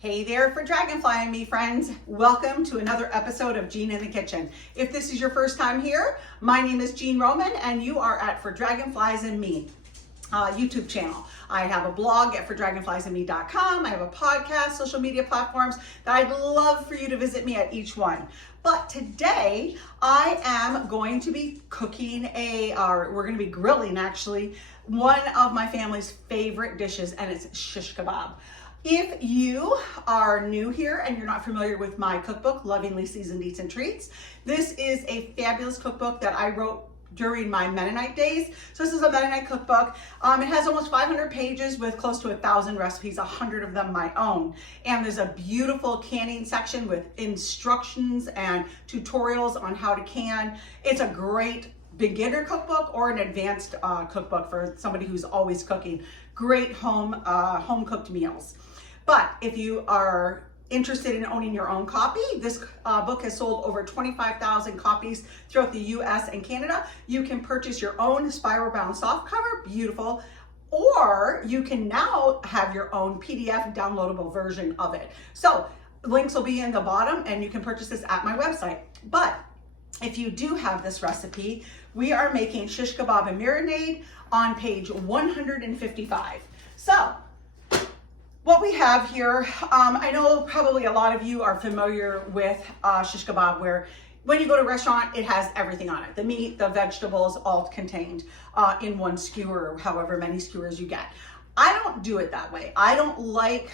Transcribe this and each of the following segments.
Hey there for Dragonfly and me, friends. Welcome to another episode of Jean in the Kitchen. If this is your first time here, my name is Jean Roman and you are at For Dragonflies and Me YouTube channel. I have a blog at fordragonfliesandme.com. I have a podcast, social media platforms that I'd love for you to visit me at each one. But today I am going to be cooking we're going to be grilling actually, one of my family's favorite dishes, and it's shish kebab. If you are new here and you're not familiar with my cookbook, Lovingly Seasoned Eats and Treats, this is a fabulous cookbook that I wrote during my Mennonite days. So this is a Mennonite cookbook. It has almost 500 pages with close to 1,000 recipes, 100 of them my own. And there's a beautiful canning section with instructions and tutorials on how to can. It's a great beginner cookbook or an advanced cookbook for somebody who's always cooking. Great home cooked meals. But if you are interested in owning your own copy, this book has sold over 25,000 copies throughout the US and Canada. You can purchase your own spiral bound softcover, beautiful, or you can now have your own PDF downloadable version of it. So links will be in the bottom and you can purchase this at my website. But if you do have this recipe, we are making shish kebab and marinade on page 155. So what we have here, I know probably a lot of you are familiar with shish kebab, where when you go to a restaurant, it has everything on it. The meat, the vegetables, all contained in one skewer, or however many skewers you get. I don't do it that way. I don't like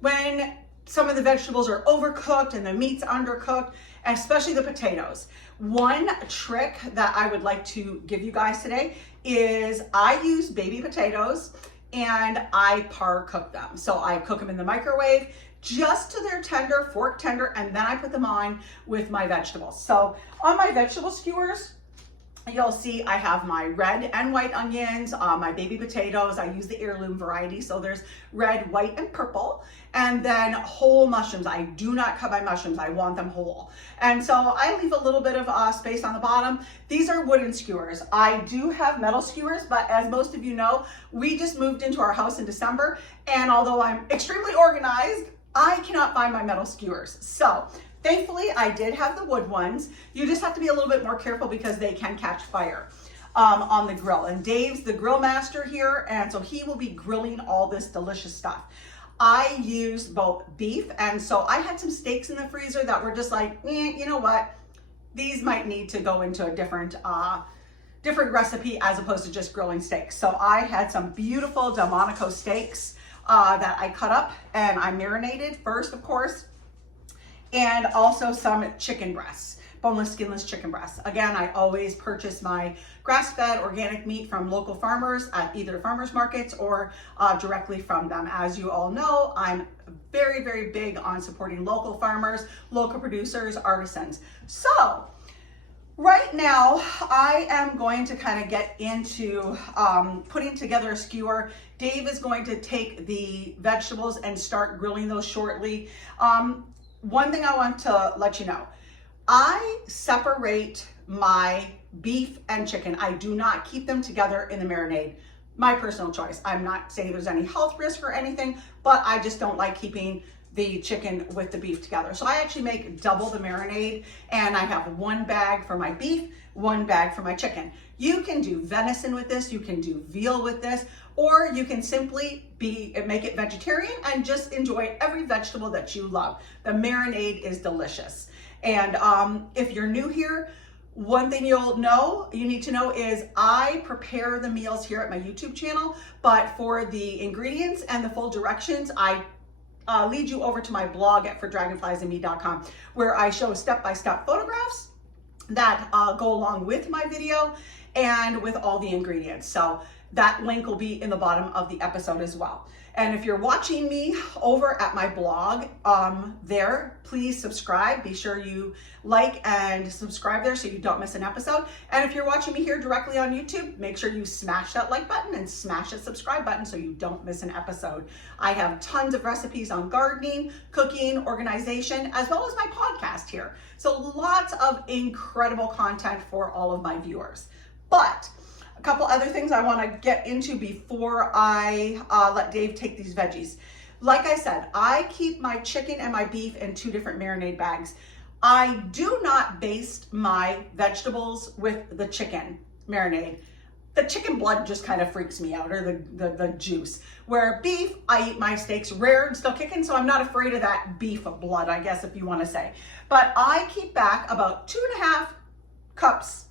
when some of the vegetables are overcooked and the meat's undercooked, especially the potatoes. One trick that I would like to give you guys today is I use baby potatoes and I par cook them. So I cook them in the microwave just to their tender, fork tender, and then I put them on with my vegetables. So on my vegetable skewers, you'll see I have my red and white onions, my baby potatoes. I use the heirloom variety, so there's red, white, and purple. And then whole mushrooms. I do not cut my mushrooms. I want them whole. And so I leave a little bit of space on the bottom. These are wooden skewers. I do have metal skewers, but as most of you know, we just moved into our house in December. And although I'm extremely organized, I cannot find my metal skewers. So thankfully, I did have the wood ones. You just have to be a little bit more careful because they can catch fire on the grill. And Dave's the grill master here, and so he will be grilling all this delicious stuff. I used both beef, and so I had some steaks in the freezer that were just like, you know what? These might need to go into a different recipe as opposed to just grilling steaks. So I had some beautiful Delmonico steaks that I cut up and I marinated first, of course, and also some chicken breasts, boneless, skinless chicken breasts. Again, I always purchase my grass-fed organic meat from local farmers at either farmers markets or directly from them. As you all know, I'm very, very big on supporting local farmers, local producers, artisans. So right now, I am going to kind of get into putting together a skewer. Dave is going to take the vegetables and start grilling those shortly. One thing I want to let you know, I separate my beef and chicken. I do not keep them together in the marinade. My personal choice. I'm not saying there's any health risk or anything, but I just don't like keeping the chicken with the beef together. So I actually make double the marinade, and I have one bag for my beef, one bag for my chicken. You can do venison with this, you can do veal with this, or you can simply make it vegetarian and just enjoy every vegetable that you love. The marinade is delicious. And if you're new here, one thing you need to know is I prepare the meals here at my YouTube channel, but for the ingredients and the full directions, I lead you over to my blog at fordragonfliesandme.com, where I show step-by-step photographs that go along with my video and with all the ingredients. So that link will be in the bottom of the episode as well. And if you're watching me over at my blog there, please subscribe. Be sure you like and subscribe there so you don't miss an episode. And if you're watching me here directly on YouTube, make sure you smash that like button and smash that subscribe button so you don't miss an episode. I have tons of recipes on gardening, cooking, organization, as well as my podcast here. So lots of incredible content for all of my viewers. But a couple other things I want to get into before I let Dave take these veggies. Like I said, I keep my chicken and my beef in 2 different marinade bags. I do not baste my vegetables with the chicken marinade. The chicken blood just kind of freaks me out, or the juice. Where beef, I eat my steaks rare and still kicking, so I'm not afraid of that beef blood, I guess, if you want to say. But I keep back about 2.5 cups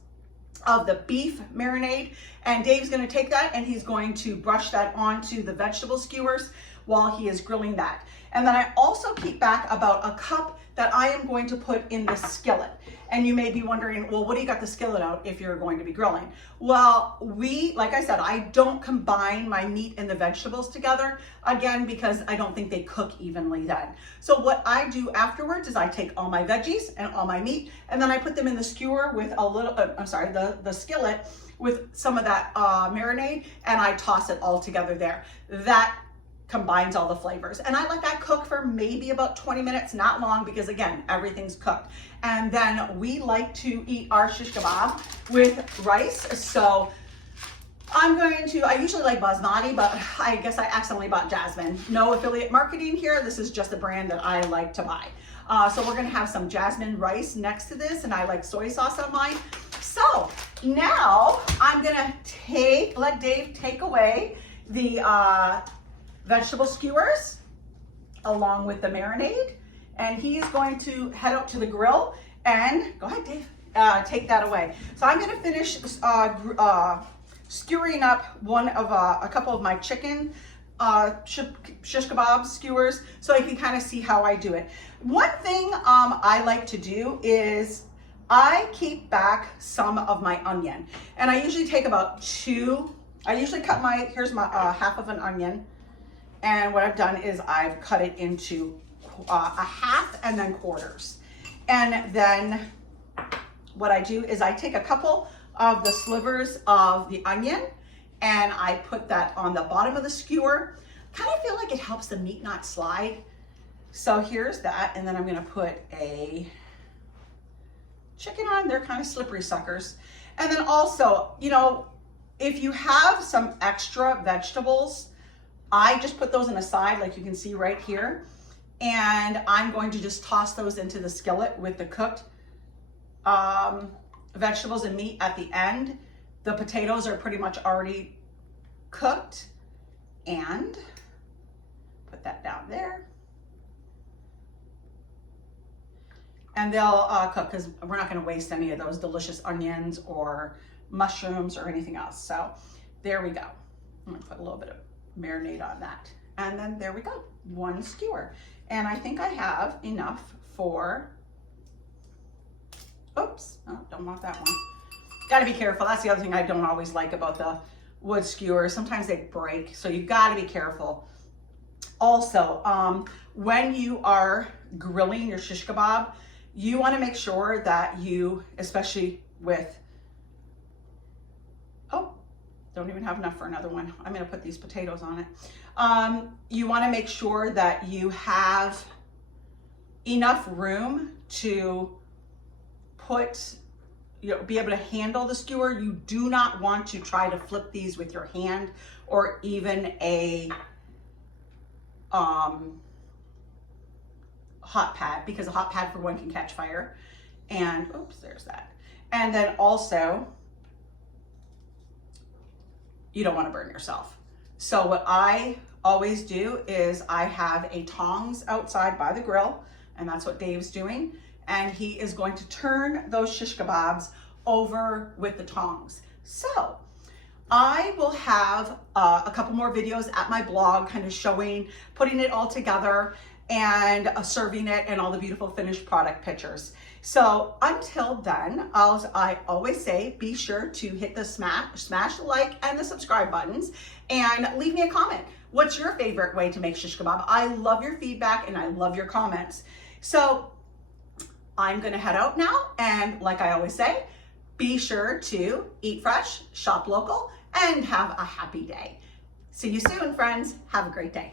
of the beef marinade, and Dave's going to take that and he's going to brush that onto the vegetable skewers while he is grilling that. And then I also keep back about a cup that I am going to put in the skillet. And you may be wondering, well, what do you got the skillet out if you're going to be grilling? Well, like I said, I don't combine my meat and the vegetables together, again, because I don't think they cook evenly then. So what I do afterwards is I take all my veggies and all my meat, and then I put them in the skewer with a little, the skillet with some of that marinade, and I toss it all together there. That combines all the flavors. And I let that cook for maybe about 20 minutes, not long, because again, everything's cooked. And then we like to eat our shish kebab with rice. So I usually like basmati, but I guess I accidentally bought jasmine. No affiliate marketing here. This is just a brand that I like to buy. So we're gonna have some jasmine rice next to this, and I like soy sauce on mine. So now I'm gonna let Dave take away the vegetable skewers along with the marinade, and he's going to head out to the grill and go ahead, Dave, take that away. So I'm going to finish skewering up a couple of my chicken shish kebab skewers so I can kind of see how I do it. One thing I like to do is I keep back some of my onion, and I usually take about 2. I usually cut here's my half of an onion. And what I've done is I've cut it into a half and then quarters. And then what I do is I take a couple of the slivers of the onion and I put that on the bottom of the skewer. Kind of feel like it helps the meat not slide. So here's that. And then I'm gonna put a chicken on. They're kind of slippery suckers. And then also, if you have some extra vegetables, I just put those in a side, like you can see right here. And I'm going to just toss those into the skillet with the cooked vegetables and meat at the end. The potatoes are pretty much already cooked. And put that down there. And they'll cook, because we're not going to waste any of those delicious onions or mushrooms or anything else. So there we go. I'm going to put a little bit of marinade on that, and then there we go, 1 skewer. And I think I have enough for, oops, oh, don't want that one. Got to be careful. That's the other thing I don't always like about the wood skewers. Sometimes they break, so you've got to be careful. Also, when you are grilling your shish kebab, you want to make sure that you, especially with, don't even have enough for another one. I'm going to put these potatoes on it. You want to make sure that you have enough room to be able to handle the skewer. You do not want to try to flip these with your hand or even a hot pad, because a hot pad for one can catch fire. And oops, there's that. And then also, you don't want to burn yourself. So what I always do is I have a tongs outside by the grill, and that's what Dave's doing. And he is going to turn those shish kebabs over with the tongs. So I will have a couple more videos at my blog kind of putting it all together and serving it and all the beautiful finished product pictures. So until then, I always say, be sure to hit the smash the like and the subscribe buttons, and leave me a comment. What's your favorite way to make shish kebab? I love your feedback and I love your comments. So I'm gonna head out now, and like I always say, be sure to eat fresh, shop local, and have a happy day. See you soon, friends. Have a great day.